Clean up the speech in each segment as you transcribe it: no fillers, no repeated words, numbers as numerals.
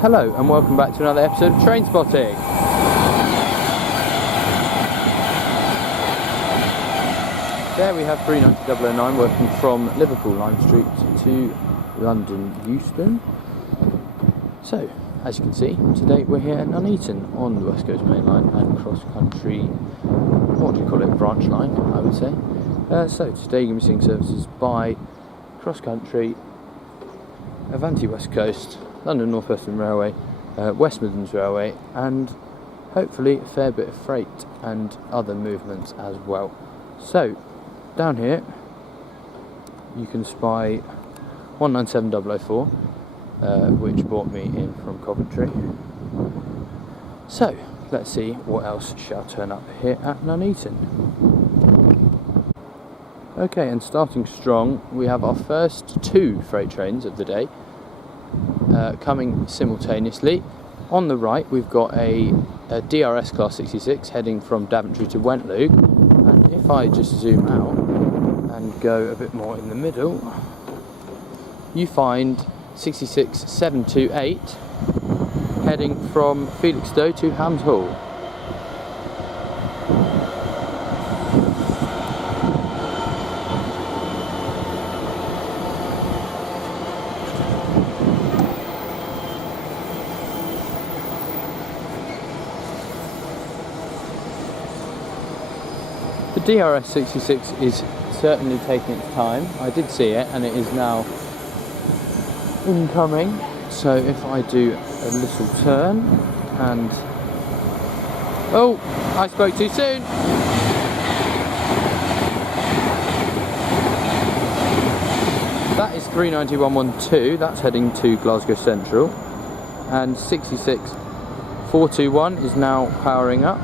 Hello and welcome back to another episode of Train Spotting. There we have 39009 working from Liverpool Lime Street to London Euston. So, as you can see, today we're here at Nuneaton on the West Coast main line and cross-country, what do you call it, branch line, I would say. So today you're going to be seeing services by cross-country, Avanti West Coast, London North Western Railway, West Midlands Railway, and hopefully a fair bit of freight and other movements as well. So, down here you can spy 197004, which brought me in from Coventry. So, let's see what else shall turn up here at Nuneaton. Okay, and starting strong, we have our first two freight trains of the day coming simultaneously. On the right we've got a DRS class 66 heading from Daventry to Wentloog, and if I just zoom out and go a bit more in the middle, you find 66728 heading from Felixstowe to Hams Hall. The DRS 66 is certainly taking its time. I did see it and it is now incoming. So if I do a little turn and... oh, I spoke too soon! That is 39112, that's heading to Glasgow Central. And 66421 is now powering up.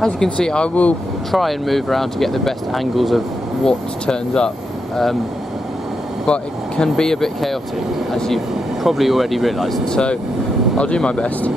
As you can see, I will try and move around to get the best angles of what turns up, but it can be a bit chaotic, as you've probably already realised, so I'll do my best.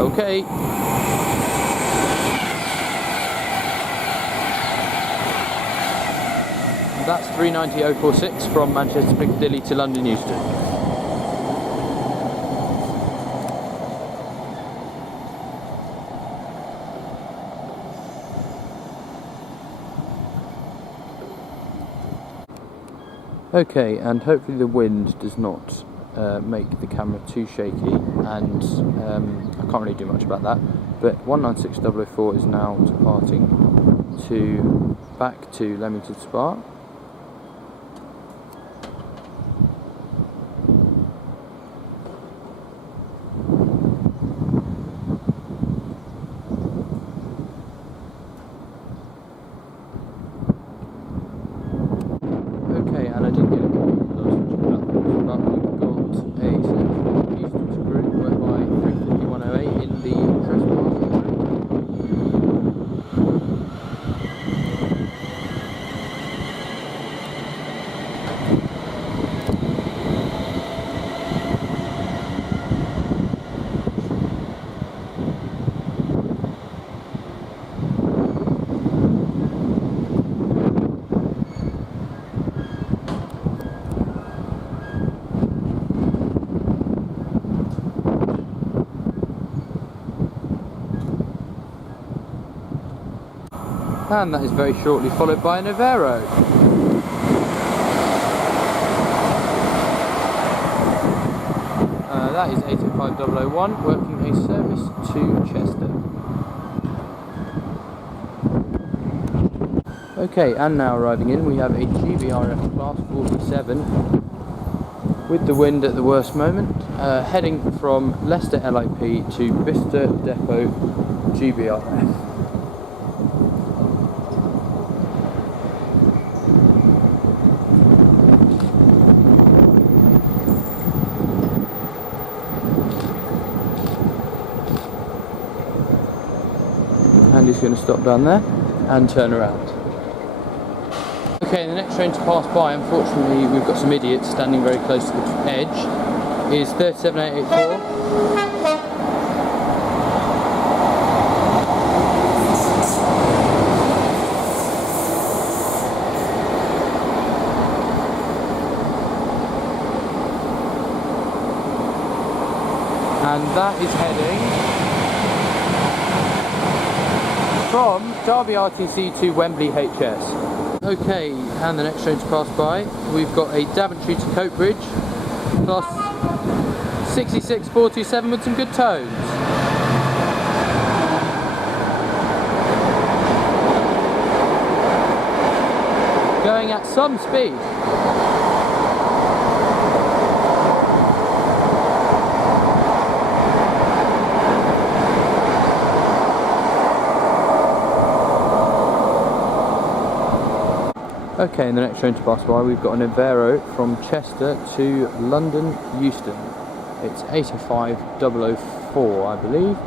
Okay. That's 390.046 from Manchester Piccadilly to London Euston. Okay, and hopefully the wind does not make the camera too shaky, and I can't really do much about that, but 196004 is now departing back to Leamington Spa. Okay, and I didn't get a copy of those platforms, but we've got a Euston group whereby 35108 in the trespassing group. And that is very shortly followed by a Navero. That is 805.001 working a service to Chester. Okay, and now arriving in, we have a GBRF Class 47 with the wind at the worst moment, heading from Leicester LIP to Bicester Depot GBRF. And he's going to stop down there and turn around. Okay, the next train to pass by, unfortunately we've got some idiots standing very close to the edge, is 37884. And that is heading from Derby RTC to Wembley HS. Okay, and the next train to pass by, we've got a Daventry to Coatbridge, class 66427 with some good tones. Going at some speed. Okay, and the next train to pass by, we've got an Avero from Chester to London Euston. It's 85004, I believe.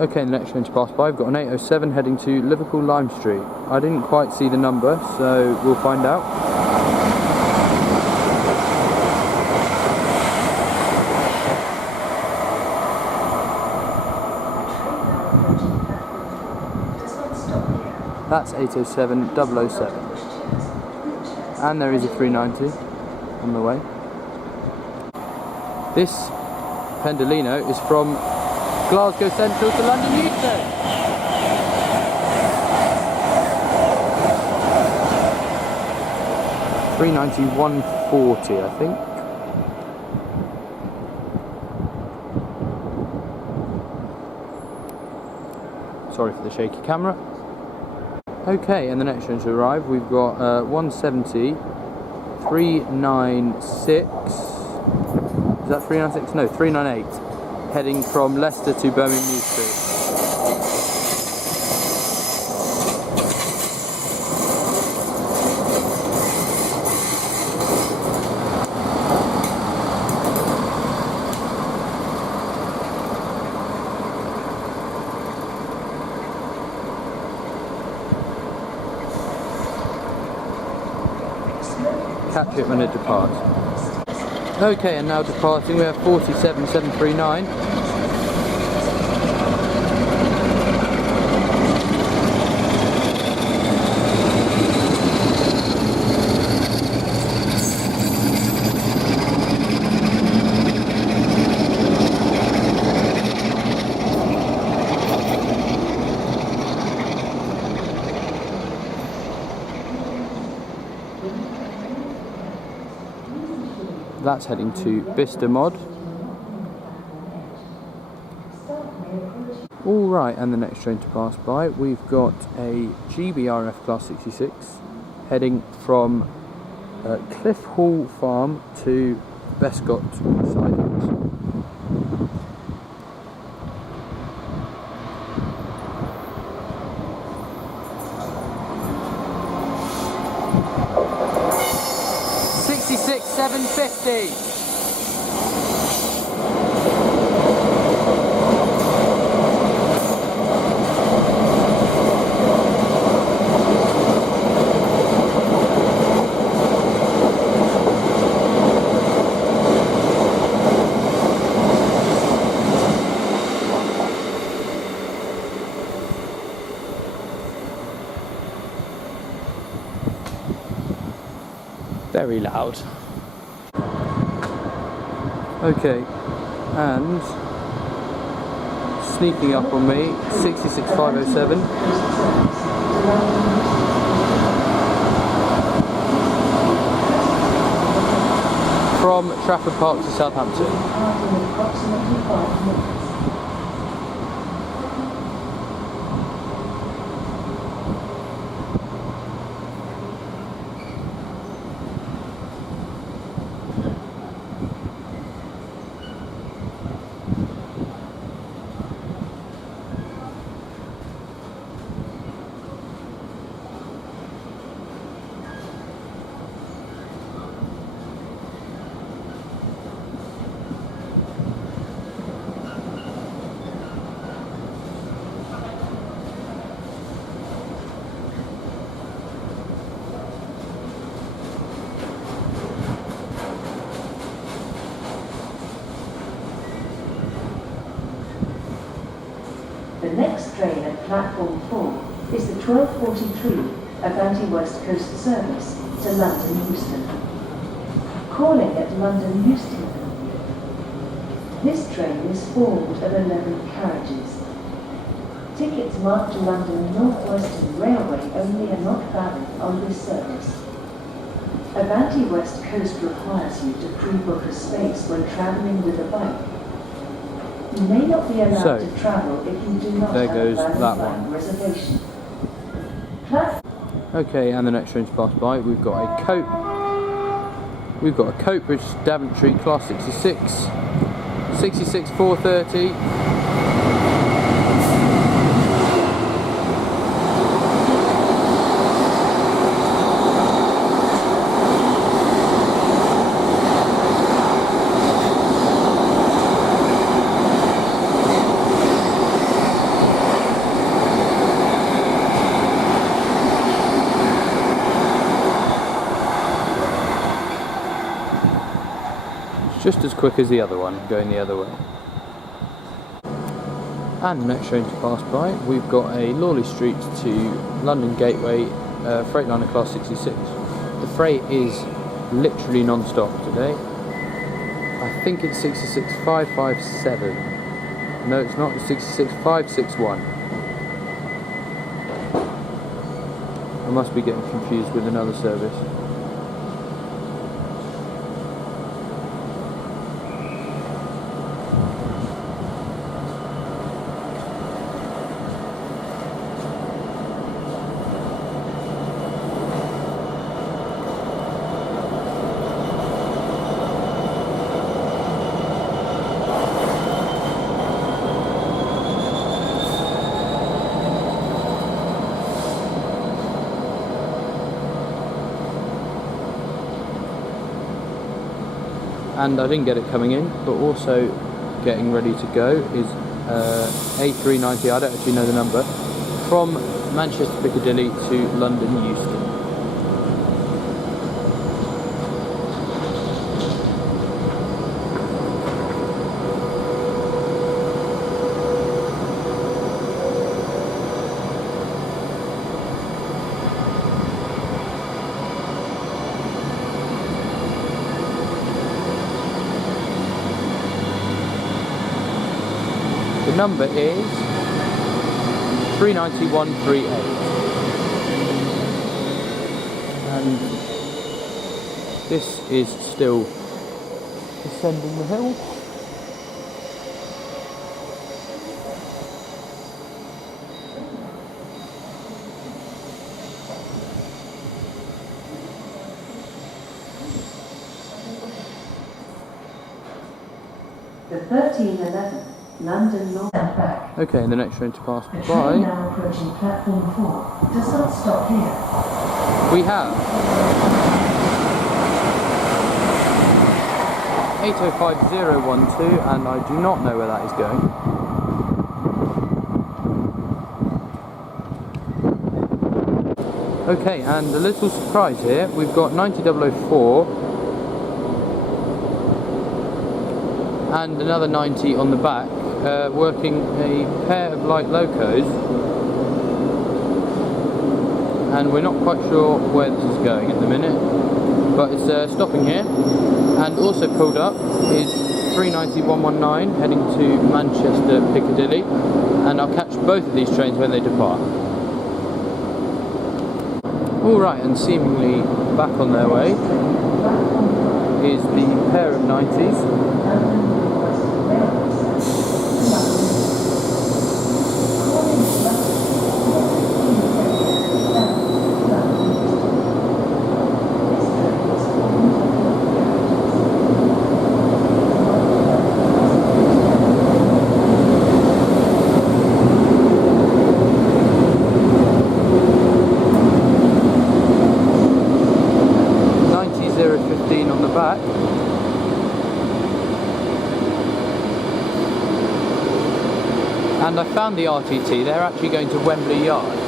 Okay, the next train to pass by, we've got an 807 heading to Liverpool Lime Street. I didn't quite see the number, so we'll find out. That's 807007. And there is a 390 on the way. This Pendolino is from Glasgow Central to London Euston. £391.40, I think. Sorry for the shaky camera. Okay, and the next train to arrive, we've got 170 396. Is that 396? No, 398. Heading from Leicester to Birmingham New Street. Catch it when it departs. Okay, and now departing we have 47739. That's heading to Bicester Mod. Alright, and the next train to pass by, we've got a GBRF Class 66 heading from Cliff Hall Farm to Bescott Sidings. £750. Very loud. Okay, and sneaking up on me, 66507. From Trafford Park to Southampton. The next train at platform 4 is the 12:43 Avanti West Coast service to London Euston. Calling at London Euston. This train is formed of 11 carriages. Tickets marked to London North Western Railway only are not valid on this service. Avanti West Coast requires you to pre-book a space when travelling with a bike. You may not be allowed to travel if you do not have a valid reservation. Okay, and the next train to pass by, we've got a Coatbridge Daventry Class 66, 430. Just as quick as the other one, going the other way. And the next train to pass by, we've got a Lawley Street to London Gateway Freightliner Class 66. The freight is literally non-stop today. I think it's 66557. No, it's not. It's 66561. I must be getting confused with another service. And I didn't get it coming in, but also getting ready to go is A390, I don't actually know the number, from Manchester Piccadilly to London Euston. The number is 390138, and this is still descending the hill. The 1311 London North and back. Okay, and the next train to pass The by. train now approaching platform 4 does not stop here. We have 805012, and I do not know where that is going. Okay, and a little surprise here, we've got 90004 and another 90 on the back, working a pair of light locos, and we're not quite sure where this is going at the minute. but it's stopping here. And also pulled up is 390-119 heading to Manchester Piccadilly, and I'll catch both of these trains when they depart. Alright, and seemingly back on their way is the pair of 90s. On the back. And I found the RTT. They're actually going to Wembley Yard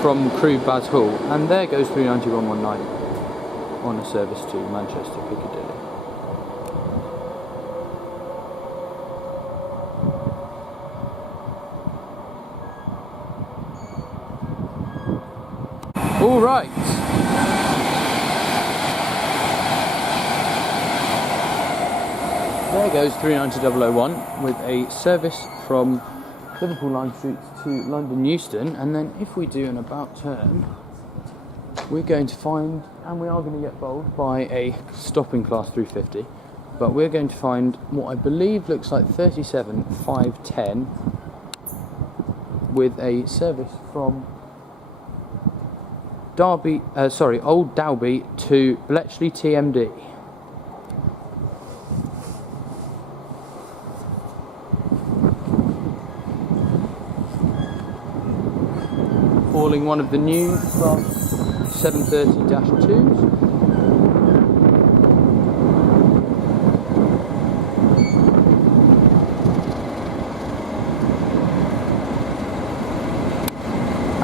from Crewe Baz Hall, and there goes 390-119 on a service to Manchester Piccadilly. All right. There goes 390-001 with a service from Liverpool Lime Street to London Euston, and then if we do an about turn, we're going to find, and we are going to get bowled by a stopping class 350, but we're going to find what I believe looks like 37-510 with a service from Old Dalby to Bletchley TMD. Calling one of the new class 730-2s.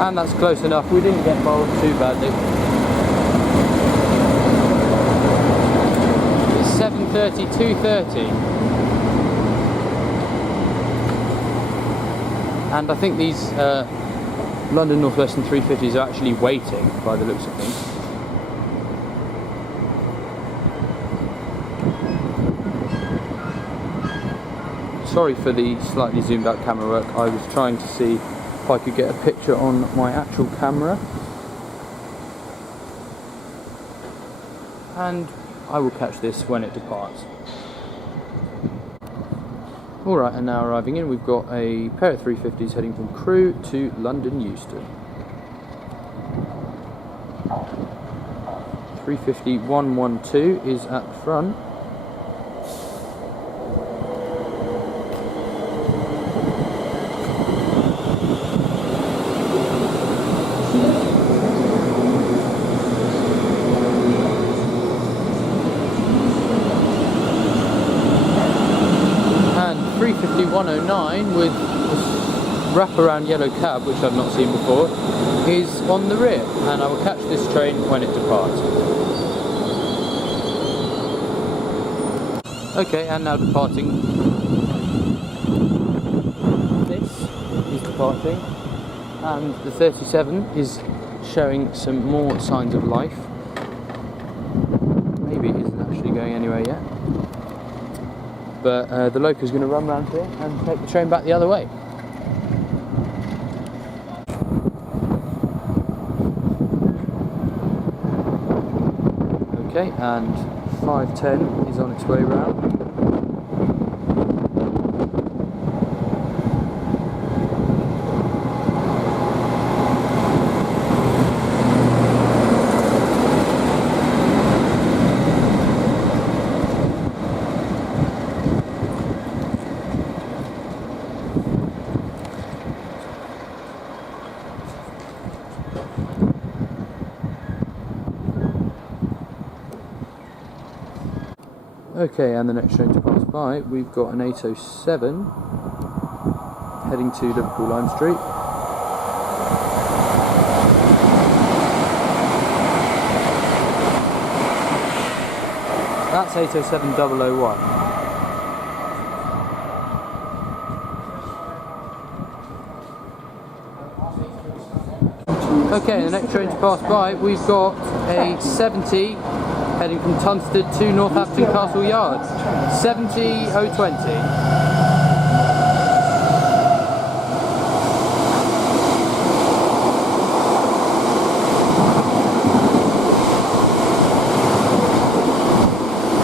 And that's close enough. We didn't get bowled too badly. It's 730-230. And I think these London North Western 350s are actually waiting by the looks of things. Sorry for the slightly zoomed out camera work. I was trying to see if I could get a picture on my actual camera. And I will catch this when it departs. Alright, and now arriving in, we've got a pair of 350s heading from Crewe to London Euston. 350-112 is at the front. And 350-109 with this wraparound yellow cab, which I've not seen before, is on the rear, and I will catch this train when it departs. Okay, and now departing. This is departing, and the 37 is showing some more signs of life. Maybe it isn't actually going anywhere yet. But the loco is going to run round here and take the train back the other way. Okay, and 510 is on its way round. Okay, and the next train to pass by, we've got an 807 heading to Liverpool Lime Street. That's 807-001. Okay, the next train to pass by, we've got a 70 heading from Tunstead to Northampton Castle Yard. 70020.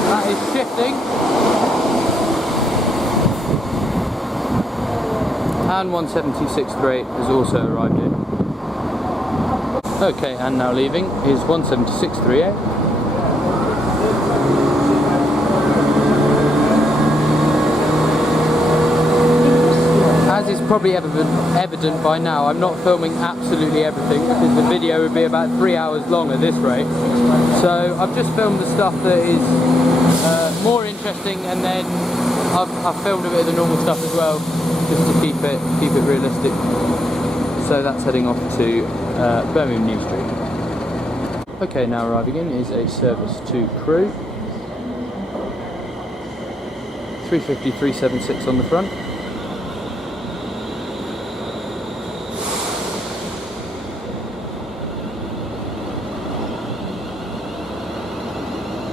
That is shifting. And 17638 has also arrived in. Okay, and now leaving is 17638. As is probably evident by now, I'm not filming absolutely everything because the video would be about 3 hours long at this rate. So I've just filmed the stuff that is more interesting, and then I've filmed a bit of the normal stuff as well, just to keep it realistic. So that's heading off to Birmingham New Street. Okay, now arriving in is a service to Crewe. 350 376 on the front.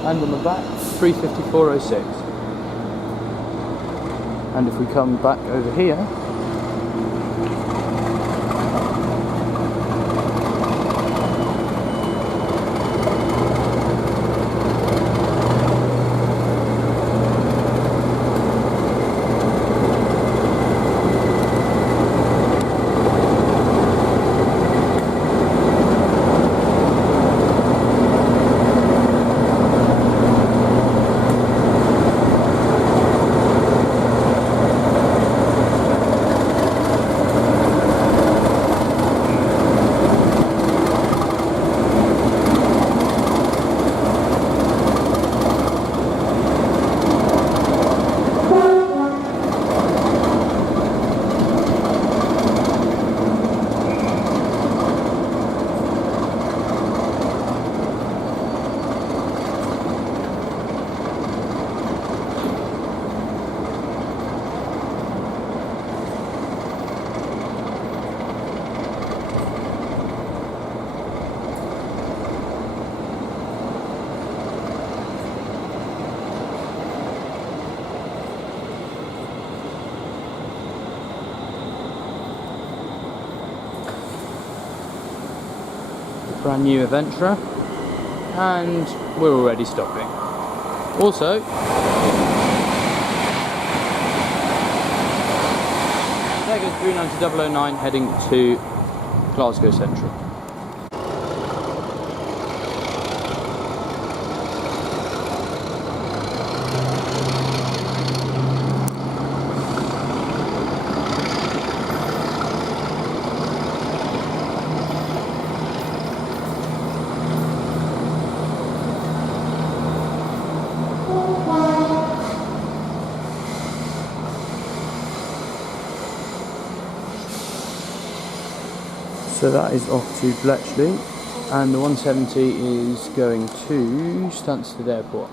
And on the back, 350 406. And if we come back over here, brand new Avanti, and we're already stopping. Also, there goes 39009 heading to Glasgow Central. So that is off to Bletchley, and the 170 is going to Stansted Airport.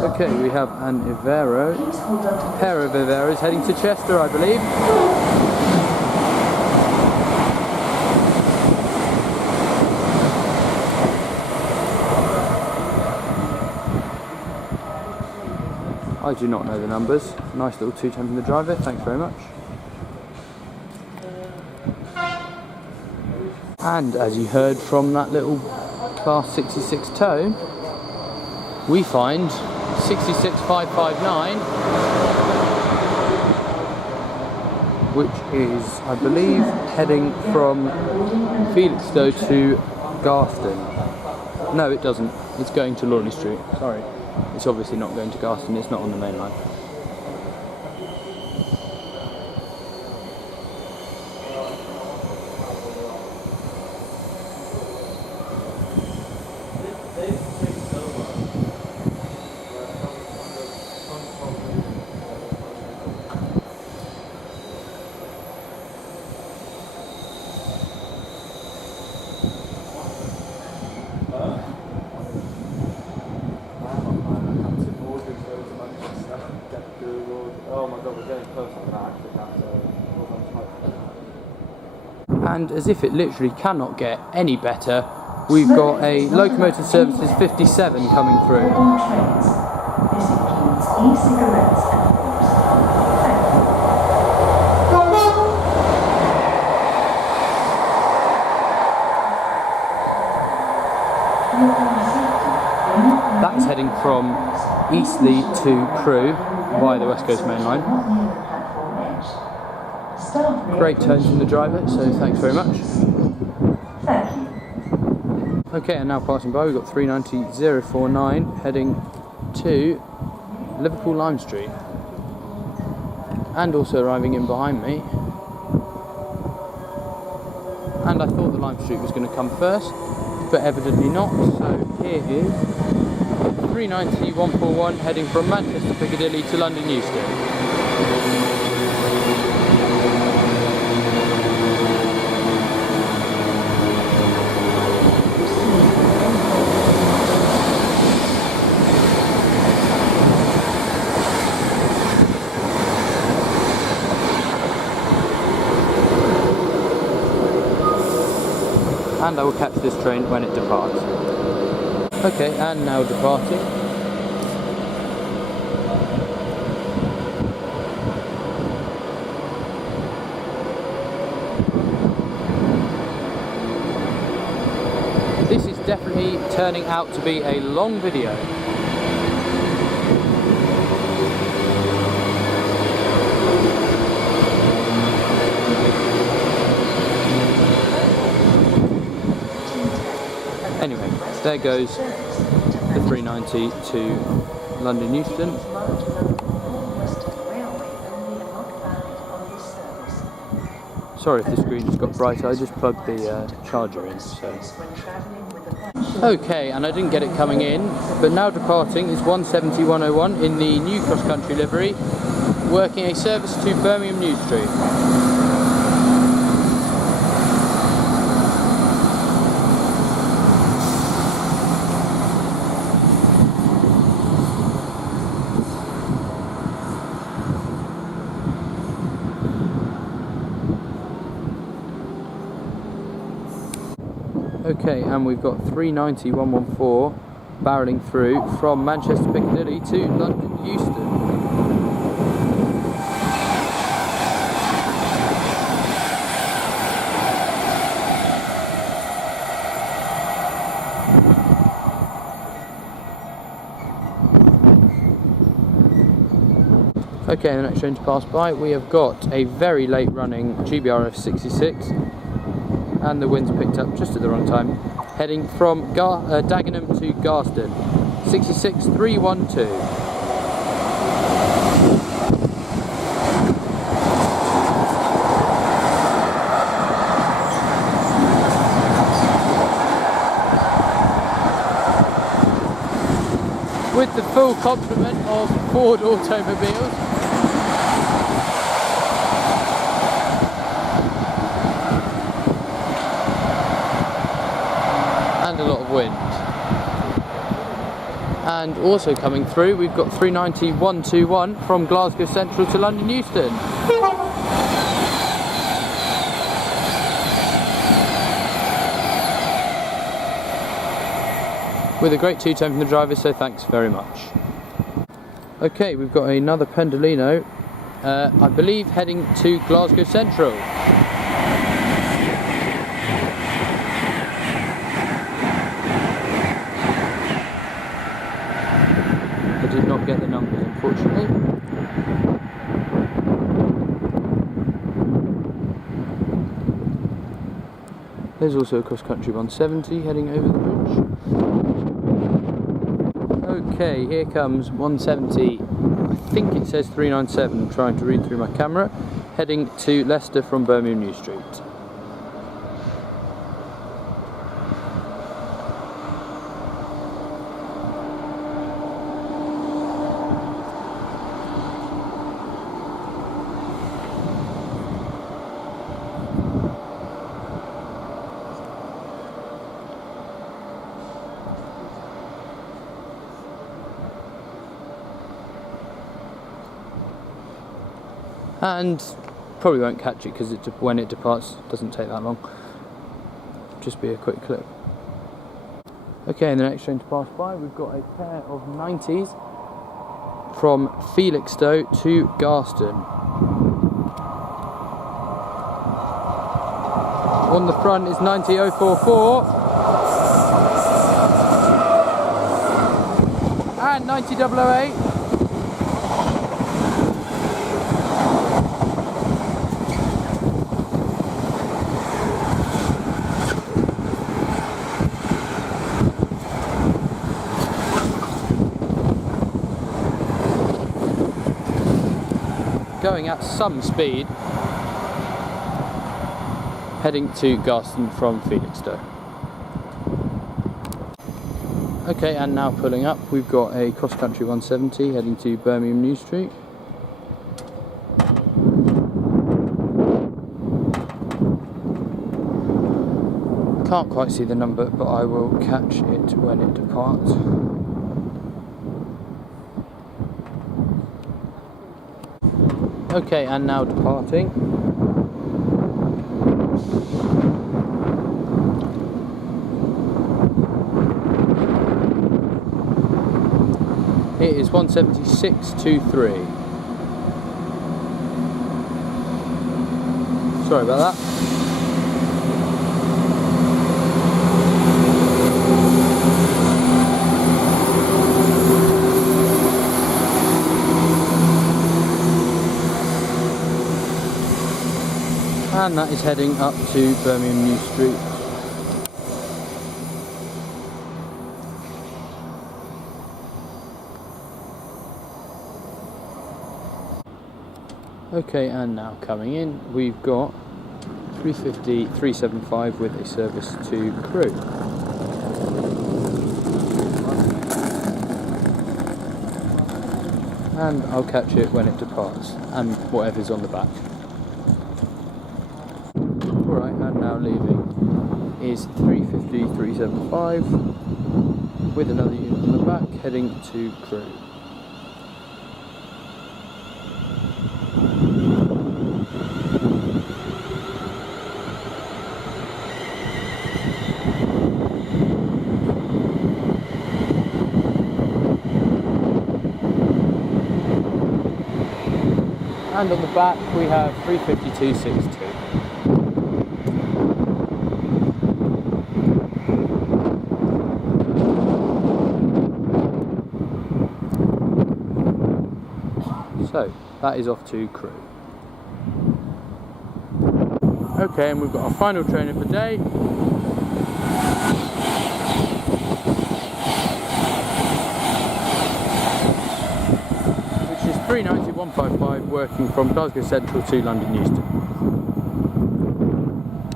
Okay, we have an Ivero, a pair of Iveros heading to Chester, I believe. I do not know the numbers. Nice little two-tone from the driver, thanks very much. And as you heard from that little Class 66 tow, we find 66559, which is, I believe, heading from Felixstowe to Garston. No, it doesn't. It's going to Lawley Street. Sorry. It's obviously not going to Garston, it's not on the main line. And as if it literally cannot get any better, we've got a Locomotive Services 57 coming through. On trains. This includes e-cigarettes and books. That's heading from Eastleigh to Crewe via the West Coast Main Line. Great tones from the driver, so thanks very much. Thank you. Okay, and now passing by, we've got 390-049 heading to Liverpool Lime Street. And also arriving in behind me. And I thought the Lime Street was going to come first, but evidently not. So here is 390-141 heading from Manchester Piccadilly to London Euston. And I will catch this train when it departs. Okay, and now departing. This is definitely turning out to be a long video. Anyway, there goes the 390 to London Euston. Sorry if the screen just got brighter, I just plugged the charger in. So. Okay, and I didn't get it coming in, but now departing is 170-101 in the new cross-country livery, working a service to Birmingham New Street. Okay, and we've got 390-114 barrelling through from Manchester Piccadilly to London Euston. Okay, the next train to pass by, we have got a very late running GBRF 66. And the wind's picked up just at the wrong time, heading from Dagenham to Garston, 66312. With the full complement of Ford automobiles. A lot of wind. And also coming through, we've got 390-121 from Glasgow Central to London Euston. With a great two-tone from the driver, so thanks very much. Okay, we've got another Pendolino, I believe heading to Glasgow Central. Did not get the numbers, unfortunately. There's also a cross-country 170 heading over the bridge. Okay, here comes 170. I think it says 397. I'm trying to read through my camera. Heading to Leicester from Birmingham New Street. and probably won't catch it because when it departs doesn't take that long. Just be a quick clip. Okay, and the next train to pass by, we've got a pair of 90s from Felixstowe to Garston. On the front is 90044 and 90008. Going at some speed, heading to Garston from Felixstowe. Okay, and now pulling up, we've got a cross-country 170 heading to Birmingham New Street. Can't quite see the number, but I will catch it when it departs. Okay, and now departing. It is 176.23. Sorry about that. And that is heading up to Birmingham New Street. Okay, and now coming in, we've got 350 375 with a service to Crewe. And I'll catch it when it departs, and whatever's on the back. Alright, and now leaving is 350 375 with another unit on the back heading to Crewe. And on the back we have 352.62. So that is off to Crewe. Okay, and we've got our final train of the day. Which is 390-155 working from Glasgow Central to London Euston.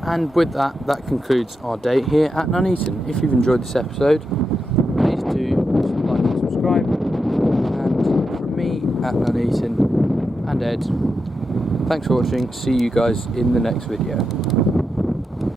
And with that, that concludes our day here at Nuneaton. If you've enjoyed this episode, please do like and subscribe. At Nuneaton and Ed, thanks for watching. See you guys in the next video.